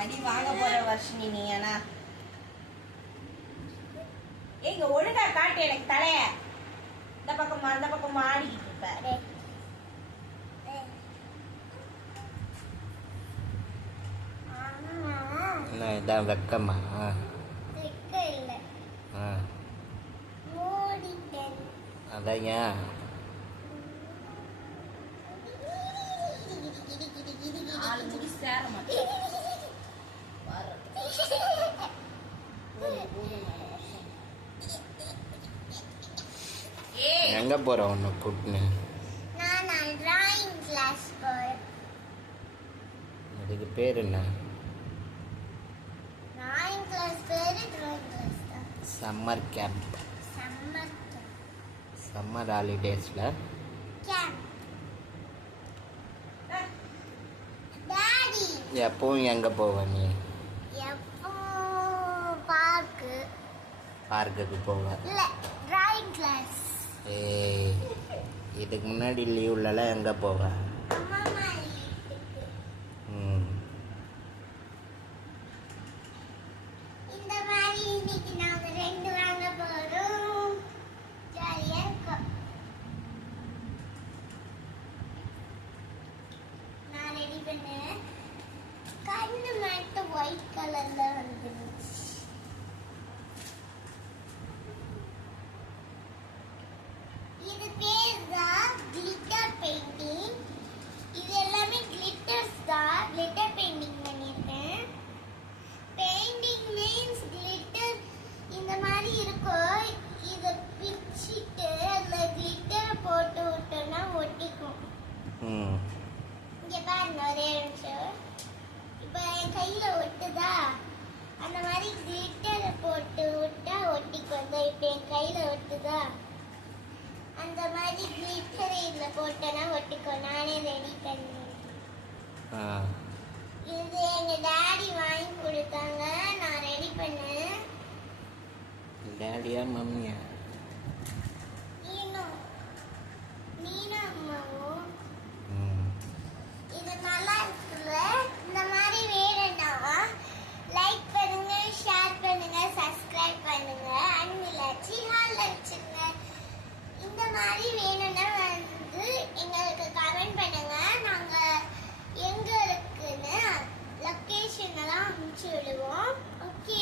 அடி வாங்க போற வர்ஷினி நீ ஏன்னா ஏங்க ஒழுங்கா காட்டு எனக்கு தலைய இந்த பக்கமா ஆடிக்கிட்டு இருப்ப இதான் வெக்கமா அதான் ஏன் ஆளு முடி சேர மாட்டேன் எங்க போற ஒன்னு கூட்டுன்னு அதுக்கு பேர் என்ன சம்மர் கேம்ப் சம்மர் ஹாலிடேஸ்ல எப்பவும் எங்க போவ நீ பார்க்குக்கு போவ ஏய் இதுக்கு முன்னாடி லீவ்லலாம் எங்க போவ கண்ணு மட்டும் ஒயிட் கலர்ல வந்துருச்சு. இது பேர் தான் கிளிட்டர் பெயிண்டிங். இது எல்லாமே கிளிட்டர்ஸ் தான். கிளிட்டர் பெயிண்டிங் பண்ணிருக்கேன். பெயிண்டிங் மீன்ஸ் கிளிட்டர் இந்த மாதிரி இருக்கும். இதை பிச்சிட்டு அதுல கிளிட்டரை போட்டு விட்டோம்னா ஒட்டிக்கும். இங்க பாருங்க ஒரே நிமிஷம். இப்போ என் கையில ஒட்டுதா அந்த மாதிரி கிளிட்டரை போட்டு விட்டா ஒட்டிக்கும். இப்போ என் கையில ஒட்டுதா அந்த மாதிரி கிளிட்டரை இதுல போட்டனா ஒட்டிக்கும். நானே ரெடி பண்ணேன். இது எங்க டாடி வாங்கி கொடுத்தாங்க. நான் ரெடி பண்ணேன். டாடியா மம்மியா? நீனும் அம்மாவும். இது நல்லா இருக்குல்ல? இந்த மாதிரி வேணும்னா லைக் பண்ணுங்க, ஷேர் பண்ணுங்க, சப்ஸ்கிரைப் பண்ணுங்க, அன்னிலாச்சி ஹால்ல வச்சுங்க. இந்த மாதிரி வேணும்னா வந்து எங்களுக்கு கமெண்ட் பண்ணுங்க. நாங்க எங்க இருக்குன்னு லொகேஷன் எல்லாம் அனுப்பிச்சு விடுவோம். ஓகே.